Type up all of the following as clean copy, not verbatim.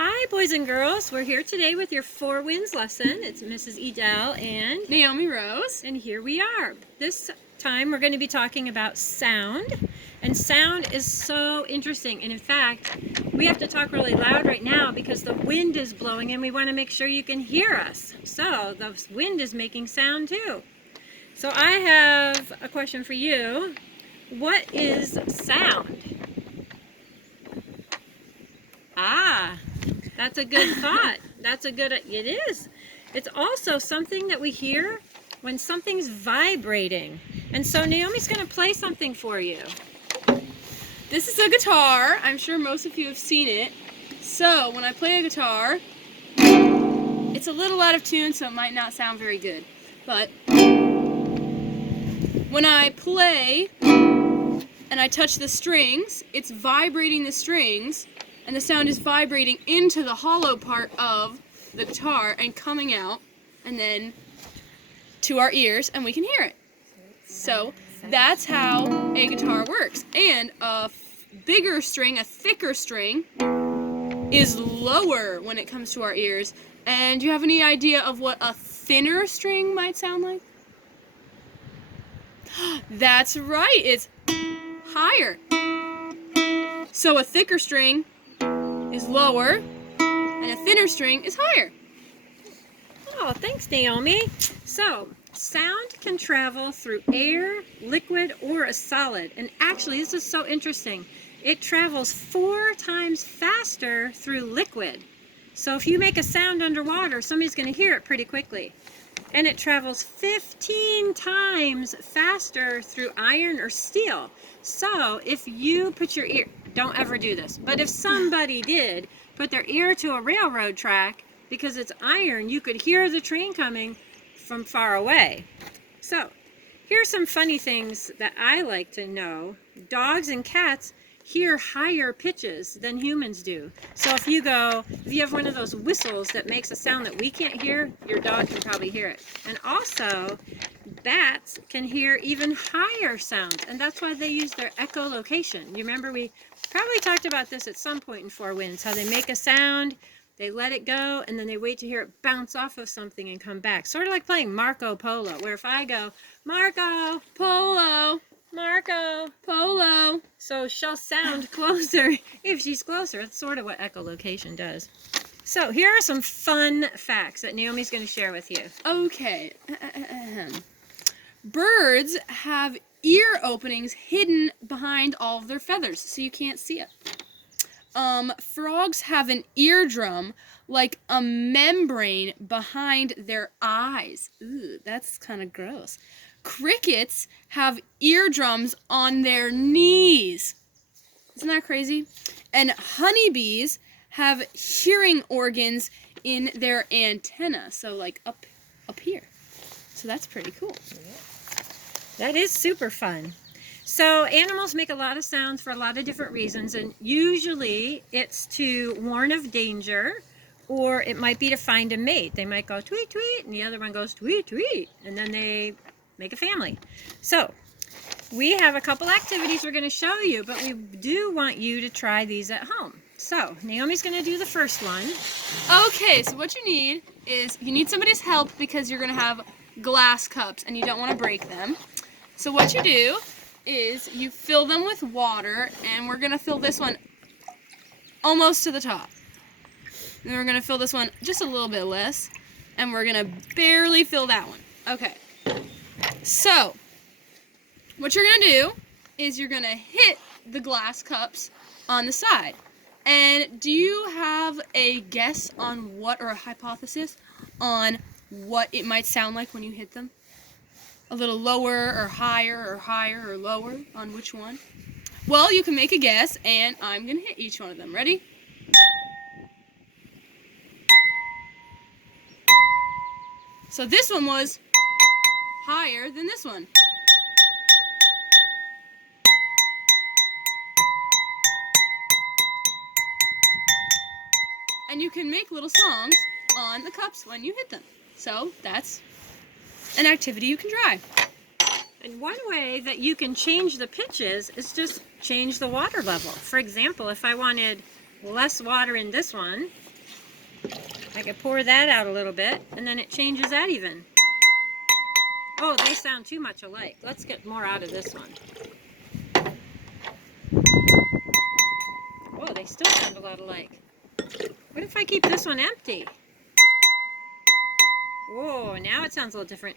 Hi, boys and girls. We're here today with your Four Winds lesson. It's Mrs. Edel and Naomi Rose. And here we are. This time we're going to be talking about sound. And sound is so interesting. And in fact, we have to talk really loud right now because the wind is blowing and we want to make sure you can hear us. So the wind is making sound too. So I have a question for you. What is sound? That's a good thought. It is. It's also something that we hear when something's vibrating. And so Naomi's going to play something for you. This is a guitar. I'm sure most of you have seen it. So when I play a guitar, it's a little out of tune, so it might not sound very good. But when I play and I touch the strings, it's vibrating the strings, and the sound is vibrating into the hollow part of the guitar and coming out and then to our ears, and we can hear it. So that's how a guitar works. And a bigger string, a thicker string, is lower when it comes to our ears. And do you have any idea of what a thinner string might sound like? That's right, it's higher. So a thicker string is lower, and a thinner string is higher. Oh, thanks, Naomi. So, sound can travel through air, liquid, or a solid. And actually, this is so interesting. It travels 4 times faster through liquid. So if you make a sound underwater, somebody's going to hear it pretty quickly. And it travels 15 times faster through iron or steel. So if you put your ear, don't ever do this, but if somebody did put their ear to a railroad track, because it's iron, you could hear the train coming from far away. So here's some funny things that I like to know. Dogs and cats hear higher pitches than humans do. So if you have one of those whistles that makes a sound that we can't hear, your dog can probably hear it. And also, bats can hear even higher sounds, and that's why they use their echolocation. You remember we probably talked about this at some point in Four Winds, how they make a sound, they let it go, and then they wait to hear it bounce off of something and come back. Sort of like playing Marco Polo, where if I go, Marco, Polo, Marco, Polo, so she'll sound closer if she's closer. That's sort of what echolocation does. So here are some fun facts that Naomi's going to share with you. Okay. Birds have ear openings hidden behind all of their feathers, so you can't see it. Frogs have an eardrum like a membrane behind their eyes. Ooh, that's kind of gross. Crickets have eardrums on their knees. Isn't that crazy? And honeybees have hearing organs in their antenna, so like up here. So that's pretty cool. That is super fun. So animals make a lot of sounds for a lot of different reasons, and usually it's to warn of danger, or it might be to find a mate. They might go tweet, tweet, and the other one goes tweet, tweet, and then they make a family. So we have a couple activities we're going to show you, but we do want you to try these at home. So Naomi's going to do the first one. Okay, so what you need is you need somebody's help because you're going to have glass cups and you don't want to break them. So what you do is you fill them with water, and we're going to fill this one almost to the top. And we're going to fill this one just a little bit less, and we're going to barely fill that one. Okay. So, what you're going to do is you're going to hit the glass cups on the side. And do you have a guess on what, or a hypothesis on what it might sound like when you hit them? A little lower or higher or lower on which one? Well, you can make a guess, and I'm going to hit each one of them. Ready? So this one was higher than this one. And you can make little songs on the cups when you hit them. So that's an activity you can try. And one way that you can change the pitches is just change the water level. For example, if I wanted less water in this one, I could pour that out a little bit, and then it changes that even. Oh, they sound too much alike. Let's get more out of this one. Oh, they still sound a lot alike. What if I keep this one empty? Whoa, now it sounds a little different.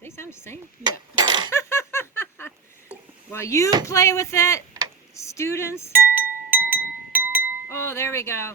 They sound the same. Yeah. While you play with it, students. Oh, there we go.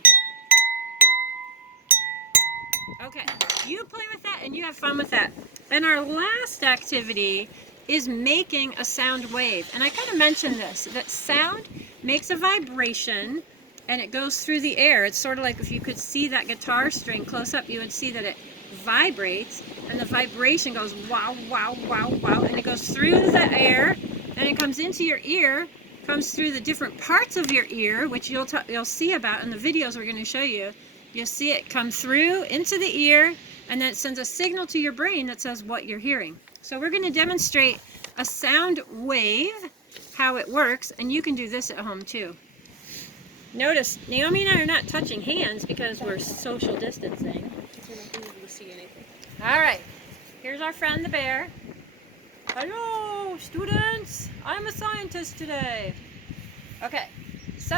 Okay, you play with that and you have fun with that. And our last activity is making a sound wave. And I kind of mentioned this, that sound makes a vibration and it goes through the air. It's sort of like if you could see that guitar string close up, you would see that it vibrates and the vibration goes wow, wow, wow, wow, and it goes through the air and it comes into your ear, comes through the different parts of your ear, which you'll see about in the videos we're going to show you. You'll see it come through into the ear, and then it sends a signal to your brain that says what you're hearing. So we're going to demonstrate a sound wave, how it works, and you can do this at home too. Notice, Naomi and I are not touching hands because we're social distancing. All right, here's our friend the bear. Hello, students. I'm a scientist today. Okay, so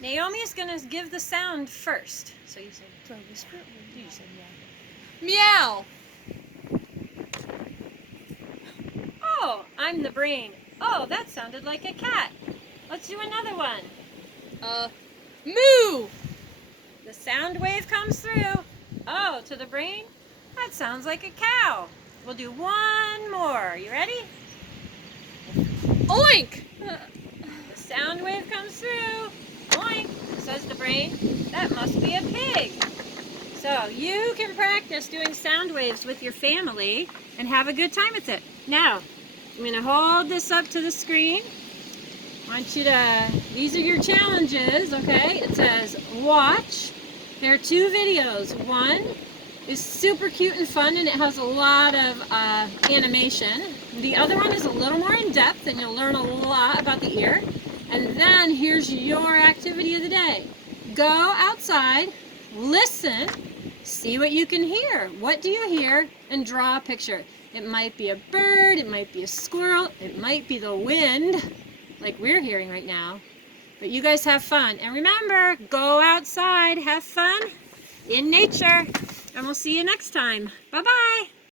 Naomi is going to give the sound first. So you said, So whisper. you said Meow. oh, I'm the brain. Oh, that sounded like a cat. Let's do another one. Moo. The sound wave comes through. Oh, to the brain? That sounds like a cow. We'll do one more. You ready? Oink. The sound wave comes through. Oink, says the brain. That must be a pig. So you can practice doing sound waves with your family and have a good time with it. Now, I'm going to hold this up to the screen. I want you to, these are your challenges, okay? It says watch. There are 2 videos. One is super cute and fun and it has a lot of animation. The other one is a little more in depth and you'll learn a lot about the ear. And then here's your activity of the day. Go outside, listen, see what you can hear. What do you hear? And draw a picture. It might be a bird, it might be a squirrel, it might be the wind, like we're hearing right now. But you guys have fun. And remember, go outside, have fun in nature. And we'll see you next time. Bye-bye.